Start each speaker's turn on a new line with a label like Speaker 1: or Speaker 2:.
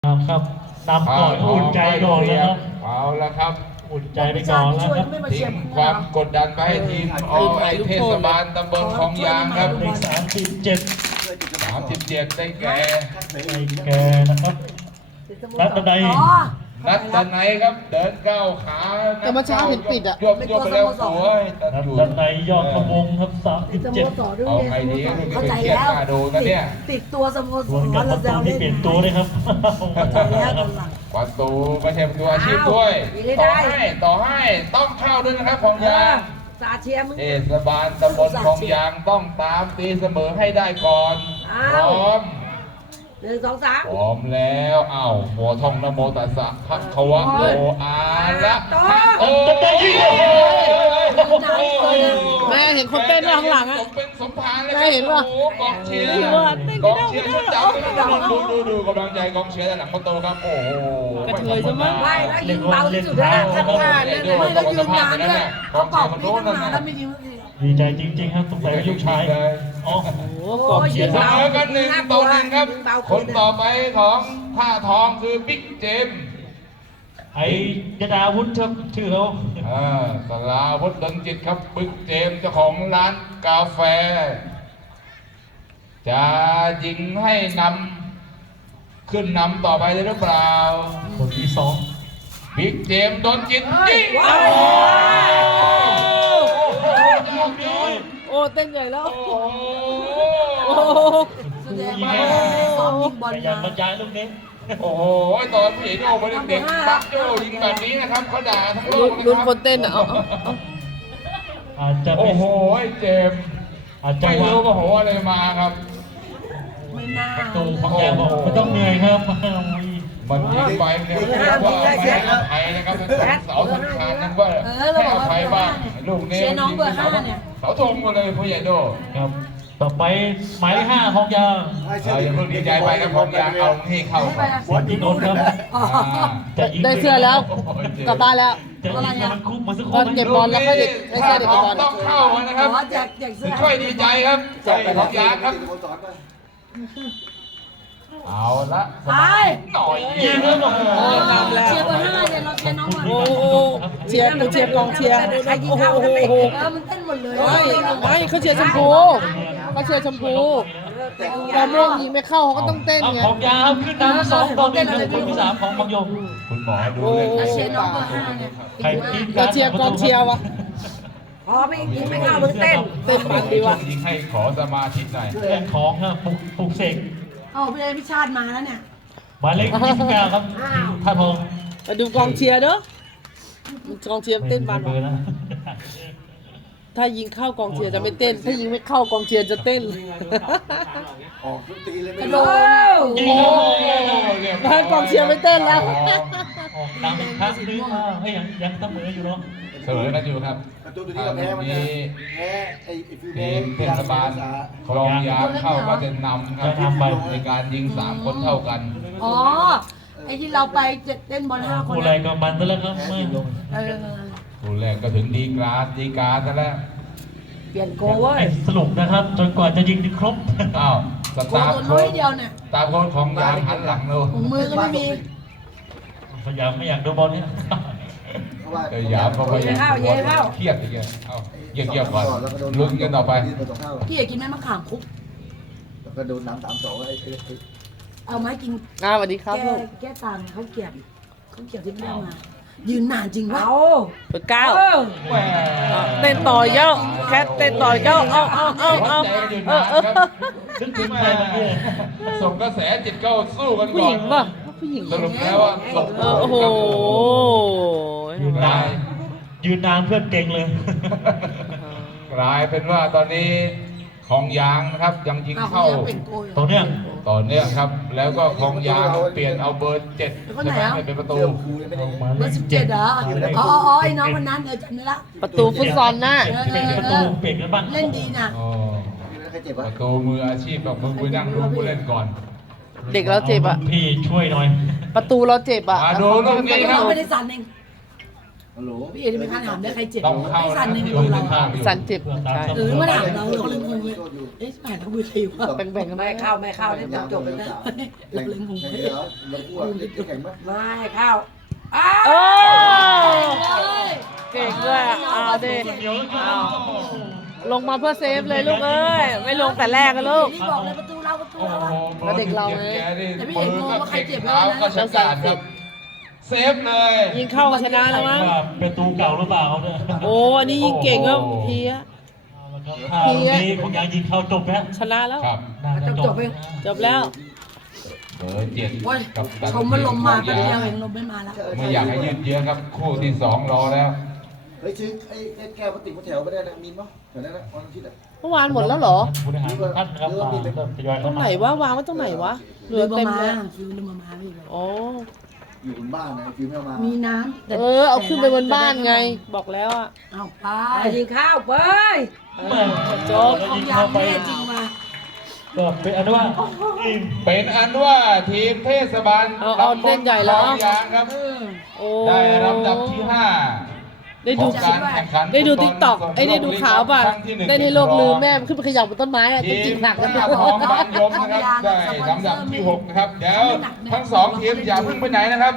Speaker 1: ครับนำก่อนอุ่นใจก่อนแล้วครับ
Speaker 2: เอาละครับ
Speaker 1: อุ่นใจไปก่อนแล้วครับ
Speaker 2: ทิ้งความกดดันไปให้ทีมเทศบาลตำบลคลองยางครับ
Speaker 1: เลข37
Speaker 2: ได้แก่
Speaker 1: นะครับนัดใด
Speaker 2: นัดดันไหนครับเดินก้าวขา
Speaker 3: แต่เมื่อเช้าเห็นปิดอะ
Speaker 2: ยกไปแล้วโอ้ย
Speaker 1: นัดใดยอดขมงครับ37
Speaker 2: เอาไงดีก็ไม่เคยเครียดหน้าดูนะเนี่ย
Speaker 4: ติดตัวสโมส
Speaker 1: ส่วน
Speaker 4: ร
Speaker 1: กับประตูที่เปลี่ยนตัวด้วยครับ
Speaker 4: เข้าใจแล้วตอนหลัง
Speaker 2: ประตูไม่ใช่ประตูอาชีพด้วยต่อให้ต้องเข้าด้วยนะครับของยาง
Speaker 4: สาเชียมึง
Speaker 2: เทศบาลตำบลคลองยางต้องตามตีเสมอให้ได้ก่อนพร้อม
Speaker 4: 1 2 3
Speaker 2: พร้อมแล้วหัวท่องนโมตัสสะภะคะวะโตอาระโอ้
Speaker 3: แม่เห็นคนเต้นข้างหลังอะ
Speaker 2: เป็นสมภารเลย
Speaker 3: แม่เห็นป่ะ
Speaker 2: กองเชียร์ชุดดำดูกำลังใจกองเชียร์ด้านหลังประตูครับโอ้โห
Speaker 3: กระเทยซะมั้ง
Speaker 4: ไม่แล้วยิงเบาที่สุดแล้วทำงานนั่นไม่แล้วยืนนานด้วยเขาเป่าปีตั้งนานแล้วไม่ยิง
Speaker 1: ดีใจจริงๆครับสงสัยยุคชาย
Speaker 3: โอ้โหกองเชียร์
Speaker 2: เสมอกัน1-1ครับคนต่อไปของท่าทองคือบิ๊กเจม
Speaker 1: ไอ้ยดาวุฒิครับชื่อเขา
Speaker 2: สลาวุฒิดลจิตครับบิ๊กเจมเจ้าของร้านกาแฟจะยิงให้ขึ้นนำต่อไปหรือเปล่า
Speaker 1: คนที่2
Speaker 2: บิ๊กเจมดลจิตยิง
Speaker 3: โอ้เต้นใหญ่แล้ว
Speaker 4: โอ้แสดงว่าซ้อมยิงบอล
Speaker 1: มาบรรยายลูกนี้
Speaker 2: โอ้โหตอนผู้หญิงโอ้มาเด็กๆปักโจ้ยิงแบบนี้นะครับเขาด่าทั้งโลก
Speaker 3: ลุ้นคนเต้นอ่ะ
Speaker 1: อาจจะ
Speaker 2: โอ้โหเจมไม่รู้ว่าโหอะไรมาครับ
Speaker 1: ประตูของแกบอกไม่ต้องเหนื่อยครับ
Speaker 2: มันยิงไปเนี่ยว่าให้อภัยนะครับเป็นเสาสำคัญนึกว่าให้อภัยบ้างลูกนี้
Speaker 4: เชียร์น้องเบอร์5เนี่ย
Speaker 2: เสาธงมาเลยผู้ใหญ่โด
Speaker 1: ครับต่อไปหมายเลข5ของยาง
Speaker 2: อย่าเพิ่งดีใจไปนะของยางเอาให้เข้า
Speaker 1: วัดที่โดนครับ
Speaker 3: ได้เสื้อแล้วกลับบ้านแล้ว
Speaker 1: อะไรอ่ะมันคุบมาสักคน
Speaker 3: เก็บบอลแล้วก็เด็กได้เสื้อเด็กบอล
Speaker 2: ต้องเข้านะครับค่อยดีใจครับใจของยางครับเอาละ
Speaker 4: ไป
Speaker 2: หน่อย
Speaker 4: เชียร์เบอร์5เนี่ยเราเชียร์น้องบอล
Speaker 3: โอ้เชียร์กองเชียร์
Speaker 4: ใครยิงเข้าก็เตะมันเต้นหมดเลย
Speaker 3: ไม่เขาเชียร์ชมพูแต่ม่วงยิงไม่เข้าเขาก็ต้องเต้นไง
Speaker 1: ของยาวขึ้นนำ2-1เป็นคนที่3ของบางยม
Speaker 2: คุณหมอดูเลย
Speaker 4: เชียร์น้องเบอร์5เนี่ย
Speaker 1: ใคร
Speaker 3: เราเชียร์กองเชียร์วะ
Speaker 4: ไม่ยิงไม่เข้ามึงเต้น
Speaker 3: มันดีวะ
Speaker 2: ยิงให้ขอสมาธิหน่อย
Speaker 1: เรื่องของครับปลุกเสก
Speaker 4: พี่ชาติมาแล้วเนี่ย
Speaker 1: มาเลข29ครับท่าทอง
Speaker 3: มาดูกองเชียร์เด้อกองเชียร์เต้นมันถ้ายิงเข้ากองเชียร์จะไม่เต้นถ้ายิงไม่เข้ากองเชียร์จะเต้น
Speaker 4: ออกทุกตีเลยไม่โด
Speaker 3: นบ้านกองเชียร์ไม่เต้นแล้ว
Speaker 1: ออกดังอีกครั้งนึงยังเสมออยู่เนาะ
Speaker 2: เสมอกันอยู่ครับนี้เทศบาลคลองยางเข้าก็จะนำครับในการยิง3คนเท่ากัน
Speaker 4: ไอ้ที่เราไปเต้นบอล5 คน
Speaker 1: คู่แรกก็มันแล้วครับ
Speaker 2: คู่แรกก็ถึงดีกาซะแล้ว
Speaker 4: เปลี่ยนโกเว้ย
Speaker 1: สรุปนะครับจนกว่าจะยิงครบ
Speaker 2: สตาร์โค้ชตาโค้ชของยางหันหลังเลย
Speaker 4: มือก็ไม่มี
Speaker 1: พยายามไม่อยากดูบอลเนี่ย
Speaker 2: อย่าเพราะว่าเครียดอย่างเงี้ยเงียบๆก่อนลุ้นกันต่อไป
Speaker 4: พี่อยากกินแม่มะขามคุก
Speaker 5: ก็โดนน้ำ3-2
Speaker 4: เอาไม้กิน
Speaker 3: สวัสดีครับ
Speaker 4: แก้ต่างเขาเก็บที่ไม่ได้มายืนนานจริงวะ
Speaker 3: เบอร์9เต้นต่อเยอะแคทเต้นต่อเยอะ
Speaker 2: ถึงใครมาเนี่ยส่งกระแสจิตเข้าสู้กันก่อน
Speaker 3: ผู้หญิงป่ะผู้หญิง
Speaker 2: สรุปแล้วว่า
Speaker 3: โอ้โห
Speaker 1: ยืนนานเพื่อนเก่งเลย
Speaker 2: กลายเป็นว่าตอนนี้ของยางนะครับยังยิงเข้า
Speaker 1: ต่อเนื่อง
Speaker 2: ครับแล้วก็ของยางเปลี่ยนเอาเบอร์7ใช่ไหมให้เป็นประตู
Speaker 4: เบอร์17เหรอไอ้น้องคนนั้นจำได้ละ
Speaker 3: ประตูฟุตซอลน่ะ
Speaker 1: ประตูเปลี่ยนกันบ้าง
Speaker 4: เล่นดีนะ
Speaker 2: ประตูมืออาชีพแบบมึงไปนั่งดูผู้เล่นก่อน
Speaker 3: เด็กเราเจ็บอ่ะ
Speaker 1: พี่ช่วยหน่อย
Speaker 3: ประตูเราเจ็บอ่ะ
Speaker 2: ดูลูกนี้ครับ
Speaker 4: ไม่ได้สั่นเอง
Speaker 5: ฮัลโหล
Speaker 4: พี่เอ๋ที่ไม่ค้าถามได้ใครเจ็บ
Speaker 2: ต้องเข้า
Speaker 4: ไม่สั่นใน
Speaker 2: ที่
Speaker 4: มือเรา
Speaker 2: ข้างอยู่
Speaker 3: สันเจ็บใช่
Speaker 4: มาถามเราเลยงงเลยเอ๊ะแหมทำมือใครวะ
Speaker 3: แบ่งๆกัน
Speaker 4: ไม่เข้าไม่เข้าได้จบไปแล้วเราเลยงง
Speaker 5: แข่ง
Speaker 4: เลย
Speaker 5: แล้วเราพูดว่าแข่งไหม
Speaker 4: ไม่เข้าอ้า
Speaker 3: โอ้
Speaker 4: ว
Speaker 3: เก่งด้วยอ่ะเอาดิเอาลงมาเพื่อเซฟเลยลูกเอ้ย ไม่ลงแต่แรกกันลูก
Speaker 4: นี่บอกเลยประตูเราประตู
Speaker 2: โอ้
Speaker 4: เรา
Speaker 2: โห
Speaker 3: แล้วเด็กเราไง
Speaker 4: แต่พี่เอกงงว่าใครเจ็บแล้ว
Speaker 2: เท้า
Speaker 4: นะ
Speaker 2: ก็ชะกาดครับ เซฟเลย
Speaker 3: ยิงเข้าก็ชนะแล้วมั้ง
Speaker 1: ว่าเป็นตูเก่าหรือเปล่าเนี่ย
Speaker 3: โอ้อันนี้ยิงเก่งก็เพี้ย
Speaker 1: เอาละครับลูกนี้คงยังยิงเข้าจบแล้ว
Speaker 3: ชนะแล้ว
Speaker 2: ครับ
Speaker 1: น่าจะจบ
Speaker 3: จบแล้ว
Speaker 2: เบอร์7
Speaker 4: โอ้ย
Speaker 2: กับตัน
Speaker 4: ชมว่าลมมาแป๊บเดียวเองลมไม่มาแล้ว
Speaker 2: ไม่อยากให้ยืดเยื้อครับ คู่ที่2รอแล้ว
Speaker 5: เฮ้ยซื้อไอ้แก้วพลาสติกมาแถวไม่ได้นะมีมั้ยแถวนั้นนะวันอาทิตย์อ่ะ
Speaker 3: เมื่อวานหมดแล้วเหรอ
Speaker 1: ผู้บริหารท่านนะครับมาเริ่มทยอย
Speaker 3: ตร
Speaker 1: เข้าง
Speaker 3: ไหน
Speaker 1: มาว
Speaker 3: ะวางไว้ตรงไหนวะเหลื
Speaker 4: ลื
Speaker 3: อ
Speaker 4: ม
Speaker 3: เต็ม
Speaker 4: มา
Speaker 3: เลย
Speaker 4: คือลืมมาพี่เลย
Speaker 3: อ๋อ
Speaker 5: อยู่บนบ้านนะฟิวไม่เอามา
Speaker 4: มีน้ำแต่
Speaker 3: เอาขึ้นไปบนบ้านไง บอกแล้วอ่ะ
Speaker 4: เอาไปยิงข้าวไป
Speaker 3: โจ๊ก
Speaker 4: ของยางแน่จริงมา
Speaker 1: ก็เป็นอันว่าทีม
Speaker 2: เป็นอันว่าทีมเทศบาล
Speaker 3: เอาเล่นใหญ่แล้ว
Speaker 2: คลองยางครับ
Speaker 3: โอ้
Speaker 2: ได้ลำดับที่ 5
Speaker 3: ได้ดู
Speaker 2: ของการแข่งขัน
Speaker 3: ได้ดูติ๊กต็อกไอ้ได้ดูข่าวป่ะ
Speaker 2: ครั้งที่หนึ่ง
Speaker 3: ได้ในโลกลืมแม่มันขึ้นไปขยับบนต้นไม้อะจ
Speaker 2: ที
Speaker 3: ริ
Speaker 2: ม
Speaker 3: งๆหนัก
Speaker 2: ห
Speaker 3: นะ
Speaker 2: น้าทองบางยมนะครับได้ลำดับที่ 6 นะครับ เดี๋ยวทั้ง 2 ทีมอย่าเพิ่งไปไหนนะครับ